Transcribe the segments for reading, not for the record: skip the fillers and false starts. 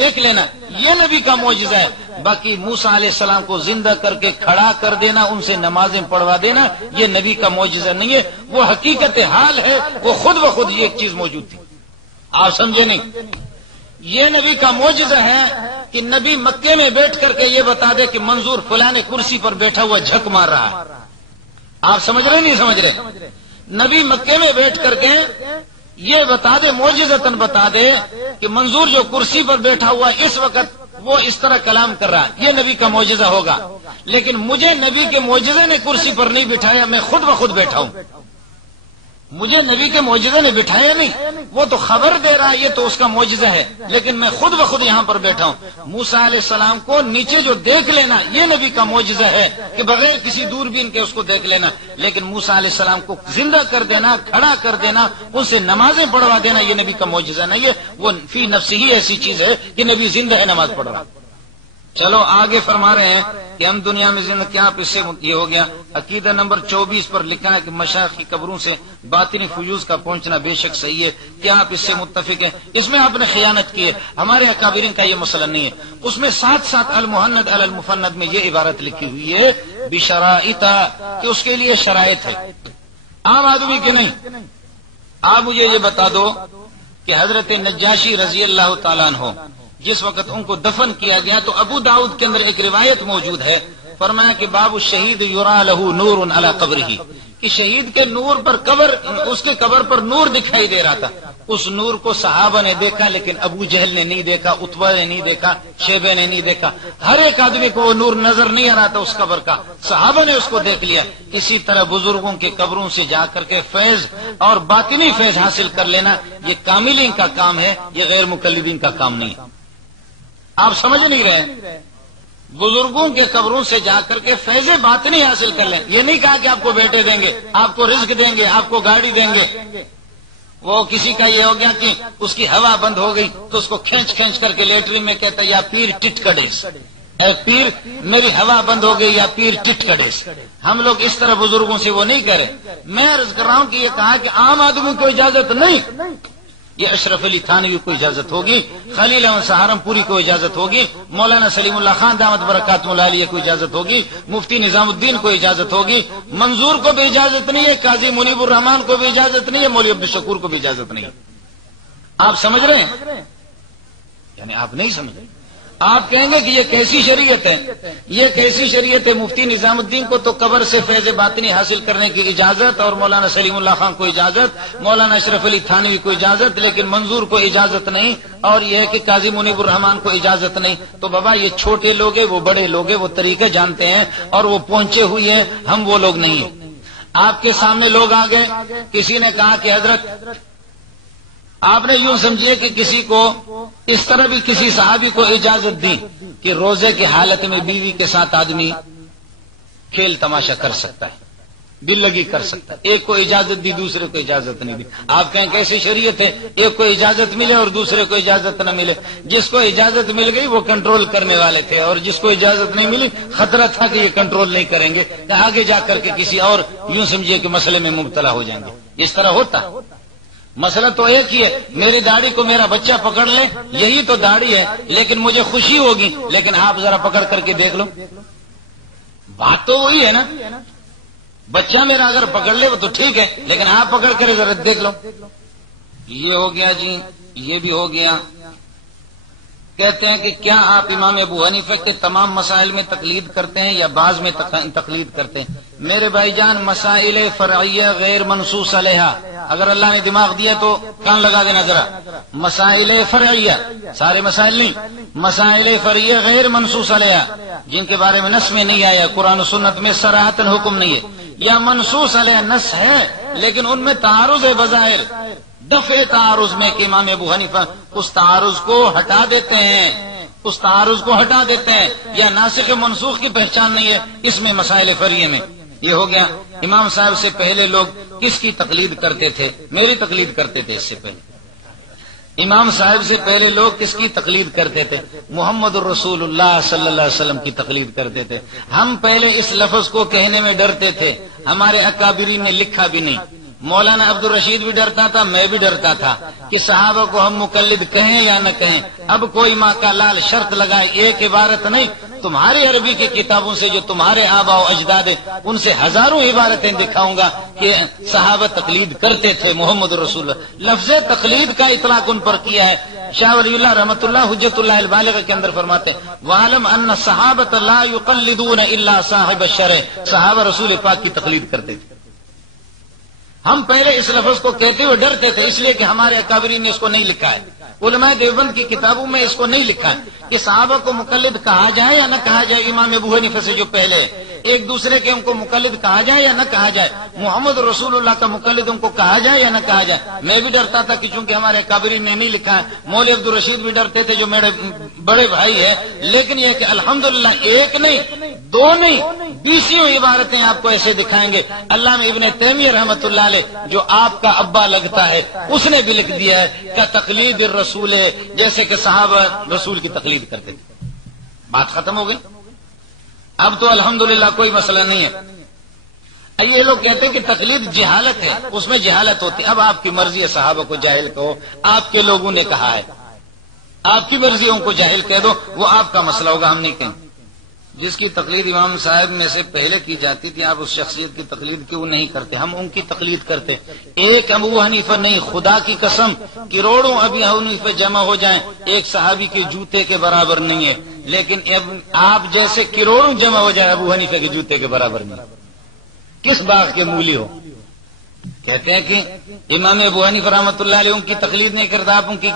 دیکھ لینا یہ نبی کا معجزہ ہے. باقی موسیٰ علیہ السلام کو زندہ کر کے کھڑا کر دینا، ان سے نمازیں پڑھوا دینا، یہ نبی کا معجزہ نہیں ہے، وہ حقیقت حال ہے، وہ خود بخود یہ ایک چیز موجود تھی. آپ سمجھے نہیں؟ یہ نبی کا معجزہ ہے کہ نبی مکے میں بیٹھ کر کے یہ بتا دے کہ منظور فلاں کرسی پر بیٹھا ہوا جھک مار رہا ہے. آپ سمجھ رہے نہیں سمجھ رہے؟ نبی مکے میں بیٹھ کر کے یہ بتا دے، معجزتاً بتا دے کہ منظور جو کرسی پر بیٹھا ہوا اس وقت وہ اس طرح کلام کر رہا ہے، یہ نبی کا معجزہ ہوگا. لیکن مجھے نبی کے معجزے نے کرسی پر نہیں بٹھایا، میں خود بخود بیٹھا ہوں. مجھے نبی کے معجزے نے بٹھایا نہیں، وہ تو خبر دے رہا ہے، یہ تو اس کا معجزہ ہے، لیکن میں خود بخود یہاں پر بیٹھا ہوں. موسیٰ علیہ السلام کو نیچے جو دیکھ لینا یہ نبی کا معجزہ ہے کہ بغیر کسی دوربین کے اس کو دیکھ لینا. لیکن موسیٰ علیہ السلام کو زندہ کر دینا، کھڑا کر دینا، ان سے نمازیں پڑھوا دینا یہ نبی کا معجزہ نہیں ہے، وہ فی نفسی ہی ایسی چیز ہے کہ نبی زندہ ہے، نماز پڑھ رہا. چلو آگے فرما رہے ہیں کہ ہم دنیا میں زندہ، کیا آپ اس سے یہ ہو گیا؟ عقیدہ نمبر 24 پر لکھا ہے کہ مشائخ کی قبروں سے باطنی فیوز کا پہنچنا بے شک صحیح ہے. کیا آپ اس سے متفق ہیں؟ اس میں آپ نے خیانت کی ہے، ہمارے اکابرین کا یہ مسئلہ نہیں ہے. اس میں ساتھ ساتھ المحند علی المفند میں یہ عبارت لکھی ہوئی ہے بشرائط، کہ اس کے لیے شرائط ہے، عام آدمی کی نہیں. آپ مجھے یہ بتا دو کہ حضرت نجاشی رضی اللہ تعالیٰ عنہ جس وقت ان کو دفن کیا گیا تو ابو داؤد کے اندر ایک روایت موجود ہے، فرمایا کہ باب الشہید یرا لہ نور علی قبرہ، کہ شہید کے نور پر اس کے قبر پر نور دکھائی دے رہا تھا. اس نور کو صحابہ نے دیکھا لیکن ابو جہل نے نہیں دیکھا، عتبہ نے نہیں دیکھا، شیبہ نے نہیں دیکھا. ہر ایک آدمی کو وہ نور نظر نہیں آ رہا تھا اس قبر کا، صحابہ نے اس کو دیکھ لیا. اسی طرح بزرگوں کے قبروں سے جا کر کے فیض اور باطنی فیض حاصل کر لینا یہ کاملین کا کام ہے، یہ غیر مقلدین کا کام نہیں. آپ سمجھ نہیں رہے؟ بزرگوں کے قبروں سے جا کر کے فیض باطنی حاصل کر لیں. یہ نہیں کہا کہ آپ کو بیٹے دیں گے، آپ کو رزق دیں گے، آپ کو گاڑی دیں گے. وہ کسی کا یہ ہو گیا کہ اس کی ہوا بند ہو گئی تو اس کو کھینچ کر کے لیٹرین میں کہتا ہے یا پیر ٹٹ کڑیس، اے پیر میری ہوا بند ہو گئی، یا پیر ٹٹ کڑیس. ہم لوگ اس طرح بزرگوں سے وہ نہیں کرے. میں عرض کر رہا ہوں کہ یہ کہا کہ عام آدمی کو اجازت نہیں، یہ اشرف علی تھانوی کو اجازت ہوگی، خلیل احمد سہارنپوری کو اجازت ہوگی، مولانا سلیم اللہ خان دامت برکاتہ العالیہ کو اجازت ہوگی، مفتی نظام الدین کو اجازت ہوگی، منظور کو بھی اجازت نہیں ہے، قاضی منیب الرحمان کو بھی اجازت نہیں ہے، مولوی عبدالشکور کو بھی اجازت نہیں ہے. آپ سمجھ رہے ہیں؟ یعنی آپ نہیں سمجھ رہے. آپ کہیں گے کہ یہ کیسی شریعت ہے، یہ کیسی شریعت ہے؟ مفتی نظام الدین کو تو قبر سے فیض باطنی حاصل کرنے کی اجازت، اور مولانا سلیم اللہ خان کو اجازت، مولانا اشرف علی تھانوی کو اجازت، لیکن منظور کو اجازت نہیں، اور یہ ہے کہ قاضی منیب الرحمان کو اجازت نہیں. تو بابا یہ چھوٹے لوگ ہیں، وہ بڑے لوگ ہیں، وہ طریقے جانتے ہیں اور وہ پہنچے ہوئے ہیں، ہم وہ لوگ نہیں ہیں. آپ کے سامنے لوگ آ گئے، کسی نے کہا کہ حضرت آپ نے یوں سمجھے کہ کسی کو اس طرح بھی کسی صحابی کو اجازت دی کہ روزے کی حالت میں بیوی کے ساتھ آدمی کھیل تماشا کر سکتا ہے، دل لگی کر سکتا ہے. ایک کو اجازت دی، دوسرے کو اجازت نہیں دی. آپ کہیں کیسی شریعت ہے؟ ایک کو اجازت ملے اور دوسرے کو اجازت نہ ملے. جس کو اجازت مل گئی وہ کنٹرول کرنے والے تھے، اور جس کو اجازت نہیں ملی خطرہ تھا کہ یہ کنٹرول نہیں کریں گے، کہ آگے جا کر کے کسی اور یوں سمجھیے کہ مسئلے میں مبتلا ہو جائیں گے. اس طرح ہوتا. مسئلہ تو ایک ہی ہے، میری داڑھی کو میرا بچہ پکڑ لے، یہی تو داڑھی ہے، لیکن مجھے خوشی ہوگی. لیکن آپ ذرا پکڑ کر کے دیکھ لو، بات تو وہی ہے نا. بچہ میرا اگر پکڑ لے وہ تو ٹھیک ہے، لیکن آپ پکڑ کر ذرا دیکھ لو. یہ ہو گیا جی، یہ بھی ہو گیا. کہتے ہیں کہ کیا آپ امام ابو حنیفہ کے تمام مسائل میں تقلید کرتے ہیں یا بعض میں تقلید کرتے ہیں؟ میرے بھائی جان، مسائل فرعیہ غیر منصوص علیہ، اگر اللہ نے دماغ دیا تو کان لگا دینا ذرا. مسائل فرعیہ، سارے مسائل نہیں، مسائل فرعیہ غیر منصوص علیہ، جن کے بارے میں نص میں نہیں آیا، قرآن و سنت میں صراحتاً حکم نہیں ہے، یا منصوص علیہ نص ہے لیکن ان میں تعارض ہے بظاہر، دفع تعارض میں کہ امام ابو حنیفہ اس تعارض کو ہٹا دیتے ہیں، اس تعارض کو ہٹا دیتے ہیں، یا ناسخ منسوخ کی پہچان نہیں ہے اس میں مسائل فرعیہ میں. یہ ہو گیا. امام صاحب سے پہلے لوگ کس کی تقلید کرتے تھے؟ میری تقلید کرتے تھے. اس سے پہلے امام صاحب سے پہلے لوگ کس کی تقلید کرتے تھے؟ محمد الرسول اللہ صلی اللہ علیہ وسلم کی تقلید کرتے تھے. ہم پہلے اس لفظ کو کہنے میں ڈرتے تھے، ہمارے اکابرین نے لکھا بھی نہیں. مولانا عبد الرشید بھی ڈرتا تھا، میں بھی ڈرتا تھا کہ صحابہ کو ہم مقلد کہیں یا نہ کہیں۔ اب کوئی ماں کا لال شرط لگائے، ایک عبارت نہیں، تمہاری عربی کی کتابوں سے جو تمہارے آبا و اجداد ہیں ان سے ہزاروں عبارتیں دکھاؤں گا کہ صحابہ تقلید کرتے تھے محمد رسول اللہ۔ لفظ تقلید کا اطلاق ان پر کیا ہے۔ شاہ ولی اللہ رحمۃ اللہ حجت اللہ البالغہ کے اندر فرماتے ہیں وَعَلَمْ أَنَّ الصَّحَابَةَ لَا يُقَلِّدُونَ إِلَّا صَاحِبَ الشَّرْعِ، صحابہ رسول پاک کی تقلید کرتے تھے۔ ہم پہلے اس لفظ کو کہتے ہوئے ڈرتے تھے، اس لیے کہ ہمارے اکابرین نے اس کو نہیں لکھا ہے، علماء دیوبند کی کتابوں میں اس کو نہیں لکھا ہے کہ صحابہ کو مقلد کہا جائے یا نہ کہا جائے۔ امام ابو حنیفہ سے جو پہلے ایک دوسرے کے ان کو مقلد کہا جائے یا نہ کہا جائے، محمد رسول اللہ کا مقلد ان کو کہا جائے یا نہ کہا جائے۔ میں بھی ڈرتا تھا کہ چونکہ ہمارے اکابرین نے نہیں لکھا ہے، مولوی عبد الرشید بھی ڈرتے تھے جو میرے بڑے بھائی ہیں، لیکن یہ کہ الحمدللہ ایک نہیں، دو نہیں، 20 عبارتیں آپ کو ایسے دکھائیں گے۔ علامہ ابن تیمیہ رحمۃ اللہ علیہ جو آپ کا ابا لگتا ہے اس نے بھی لکھ دیا ہے کہ تقلید الرسول ہے، جیسے کہ صحابہ رسول کی تقلید کرتے تھے۔ بات ختم ہو گئی، اب تو الحمدللہ کوئی مسئلہ نہیں ہے۔ یہ لوگ کہتے ہیں کہ تقلید جہالت ہے، اس میں جہالت ہوتی ہے۔ اب آپ کی مرضی ہے صحابہ کو جاہل کہو، آپ کے لوگوں نے کہا ہے، آپ کی مرضی ہے ان کو جاہل کہہ دو، وہ آپ کا مسئلہ ہوگا، ہم نہیں کہیں۔ جس کی تقلید امام صاحب میں سے پہلے کی جاتی تھی، آپ اس شخصیت کی تقلید کیوں نہیں کرتے؟ ہم ان کی تقلید کرتے۔ ایک ابو حنیفہ نہیں، خدا کی قسم کروڑوں ابو حنیفہ جمع ہو جائیں ایک صحابی کے جوتے کے برابر نہیں ہے، لیکن آپ جیسے کروڑوں جمع ہو جائیں ابو حنیفہ کے جوتے کے برابر نہیں۔ کس باغ کے مولی ہو؟ کہتے ہیں کہ امام ابو حنیفہ رحمۃ اللہ علیہ ان کی تقلید نہیں کرتا، آپ ان کی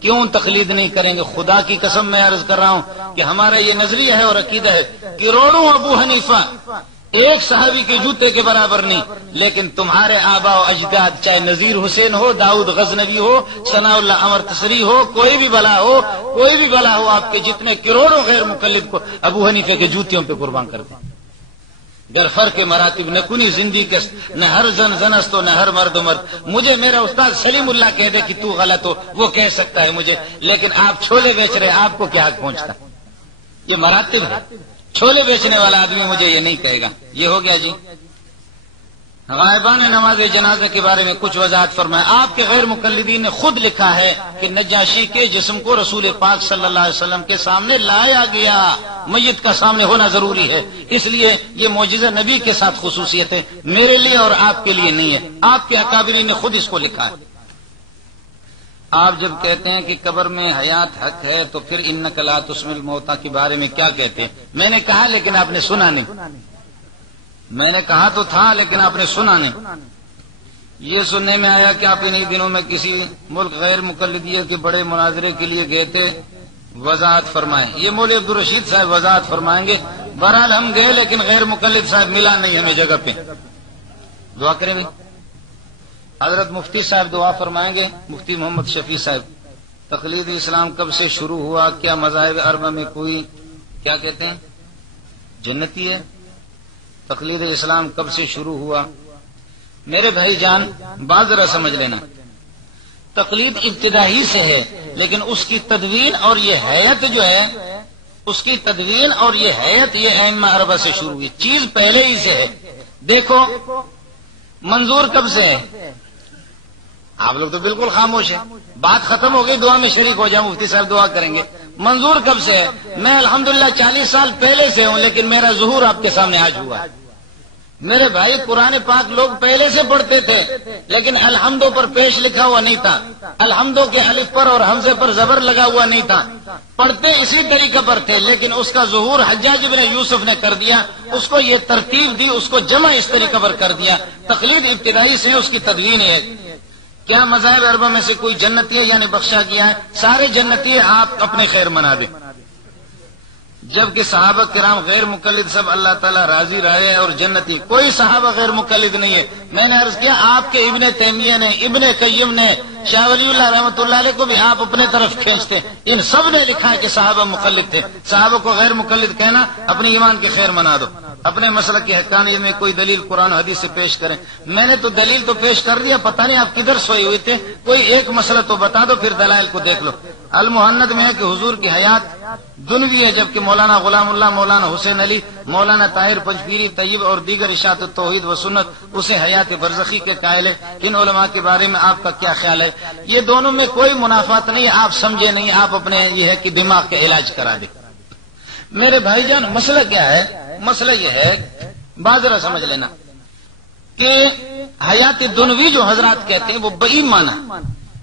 کیوں تقلید نہیں کریں گے؟ خدا کی قسم میں عرض کر رہا ہوں کہ ہمارا یہ نظریہ ہے اور عقیدہ ہے، کروڑوں ابو حنیفہ ایک صحابی کے جوتے کے برابر نہیں، لیکن تمہارے آبا و اجداد چاہے نذیر حسین ہو، داؤد غزنوی ہو، ثناء اللہ عمر تصری ہو، کوئی بھی بلا ہو، آپ کے جتنے کروڑوں غیر مقلد کو ابو حنیفہ کے جوتیوں پہ قربان کرتے ہیں۔ گر فرق مراتب نہ کنی زندگی کس، نہ ہر زن زنست نہ ہر مرد مرد۔ مجھے میرا استاد سلیم اللہ کہہ دے کہ تو غلط ہو، وہ کہہ سکتا ہے مجھے، لیکن آپ چھولے بیچ رہے، آپ کو کیا حق پہنچتا؟ یہ مراتب ہے، چھولے بیچنے والا آدمی مجھے یہ نہیں کہے گا۔ یہ ہو گیا جی۔ غائبان نماز جنازہ کے بارے میں کچھ وضاحت فرمائیں۔ آپ کے غیر مقلدین نے خود لکھا ہے کہ نجاشی کے جسم کو رسول پاک صلی اللہ علیہ وسلم کے سامنے لایا گیا، میت کا سامنے ہونا ضروری ہے، اس لیے یہ معجزہ نبی کے ساتھ خصوصیت ہے، میرے لیے اور آپ کے لیے نہیں ہے۔ آپ کے اکابرین نے خود اس کو لکھا ہے۔ آپ جب کہتے ہیں کہ قبر میں حیات حق ہے تو پھر انک لا تسمع الموتى کے بارے میں کیا کہتے ہیں؟ میں نے کہا لیکن آپ نے سنا نہیں۔ میں نے کہا تو تھا لیکن آپ نے سنا نہیں۔ یہ سننے میں آیا کہ آپ انہی دنوں میں کسی ملک غیر مقلدیہ کے بڑے مناظرے کے لیے گئے تھے، وضاحت فرمائیں۔ یہ مولوی عبد الرشید صاحب وضاحت فرمائیں گے۔ بہرحال ہم گئے لیکن غیر مقلد صاحب ملا نہیں ہمیں جگہ پہ۔ دعا کریں بھائی۔ حضرت مفتی صاحب دعا فرمائیں گے، مفتی محمد شفیع صاحب۔ تقلید اسلام کب سے شروع ہوا؟ کیا مذاہب اربعہ میں کوئی کیا کہتے ہیں جنتی ہے؟ تقلید اسلام کب سے شروع ہوا؟ میرے بھائی جان بات ذرا سمجھ لینا، تقلید ابتدائی سے ہے، لیکن اس کی تدوین اور یہ حیت جو ہے، اس کی تدوین اور یہ حیت یہ ائمہ اربعہ سے شروع ہوئی، چیز پہلے ہی سے ہے۔ دیکھو منظور کب سے ہے؟ آپ لوگ تو بالکل خاموش ہیں، بات ختم ہو گئی، دعا میں شریک ہو جاؤ، مفتی صاحب دعا کریں گے۔ منظور کب سے ہے؟ میں الحمدللہ 40 سال پہلے سے ہوں، لیکن میرا ظہور آپ کے سامنے آج ہوا۔ میرے بھائی قرآن پاک لوگ پہلے سے پڑھتے تھے، لیکن الحمدوں پر پیش لکھا ہوا نہیں تھا، الحمدوں کے الف پر اور حمزے پر زبر لگا ہوا نہیں تھا، پڑھتے اسی طریقے پر تھے، لیکن اس کا ظہور حجاج بن یوسف نے کر دیا، اس کو یہ ترتیب دی، اس کو جمع اس طریقے پر کر دیا۔ تقلید ابتدائی سے اس کی تدوین ہے۔ کیا مذاہب اربعہ میں سے کوئی جنتی ہے یعنی بخشا گیا ہے؟ سارے جنتی ہے، آپ اپنے خیر منا دیں۔ جبکہ صحابہ کرام غیر مقلد سب اللہ تعالیٰ راضی رہے اور جنتی، کوئی صحابہ غیر مقلد نہیں ہے۔ میں نے عرض کیا آپ کے ابن تیمیہ نے، ابن قیم نے، شاہ ولی اللہ رحمۃ اللہ علیہ کو بھی آپ اپنے طرف کھینچتے، ان سب نے لکھا ہے کہ صحابہ مقلد تھے۔ صحابہ کو غیر مقلد کہنا اپنے ایمان کی خیر منا دو۔ اپنے مسئلہ کی حقانیت میں کوئی دلیل قرآن حدیث سے پیش کریں. میں نے تو دلیل تو پیش کر دیا, پتہ نہیں آپ کدھر سوئے ہوئے تھے. کوئی ایک مسئلہ تو بتا دو, پھر دلائل کو دیکھ لو. المحند میں ہے کہ حضور کی حیات دنوی ہے, جبکہ مولانا غلام اللہ, مولانا حسین علی, مولانا طاہر پنجپیری طیب اور دیگر اشاعت التوحید و سنت اسے حیات برزخی کے قائل ہے. ان علماء کے بارے میں آپ کا کیا خیال ہے؟ یہ دونوں میں کوئی منافات نہیں, آپ سمجھے نہیں, آپ اپنے یہ ہے کہ دماغ کے علاج کرا دیں. میرے بھائی جان, مسئلہ کیا ہے؟ مسئلہ یہ ہے, بات ذرا سمجھ لینا کہ حیات دنوی جو حضرات کہتے ہیں وہ بئی معنی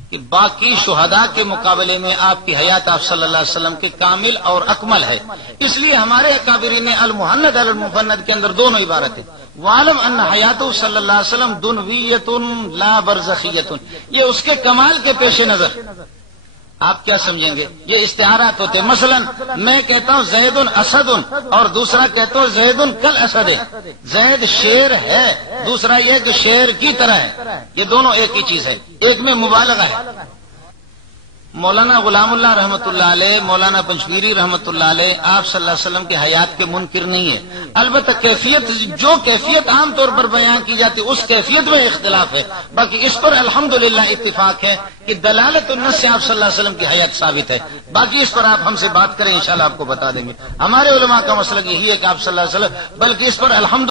کہ باقی شہداء کے مقابلے میں آپ کی حیات آپ صلی اللہ علیہ وسلم کے کامل اور اکمل ہے. اس لیے ہمارے اکابرین المحند المفند کے اندر دونوں عبارت ہے. وعلم ان حیات صلی اللہ علیہ وسلم دنویت لا برزخیت, یہ اس کے کمال کے پیش نظر. آپ کیا سمجھیں گے؟ یہ استعارات ہوتے. مثلا میں کہتا ہوں زید اسد اور دوسرا کہتا ہوں زید کل اسد ہے. زید شیر ہے, دوسرا یہ کہ شیر کی طرح ہے. یہ دونوں ایک ہی چیز ہے, ایک میں مبالغہ ہے. مولانا غلام اللہ رحمۃ اللہ علیہ, مولانا پنجپیری رحمۃ اللہ علیہ آپ صلی اللہ علیہ وسلم کے حیات کے منکر نہیں ہے. البتہ کیفیت, جو کیفیت عام طور پر بیان کی جاتی ہے اس کیفیت میں اختلاف ہے. باقی اس پر الحمدللہ اتفاق ہے کہ دلالت النص سے آپ صلی اللہ علیہ وسلم کی حیات ثابت ہے. باقی اس پر آپ ہم سے بات کریں, انشاءاللہ آپ کو بتا دیں گے. ہمارے علماء کا مسئلہ یہی ہے کہ آپ صلی اللہ علیہ وسلم, بلکہ اس پر الحمد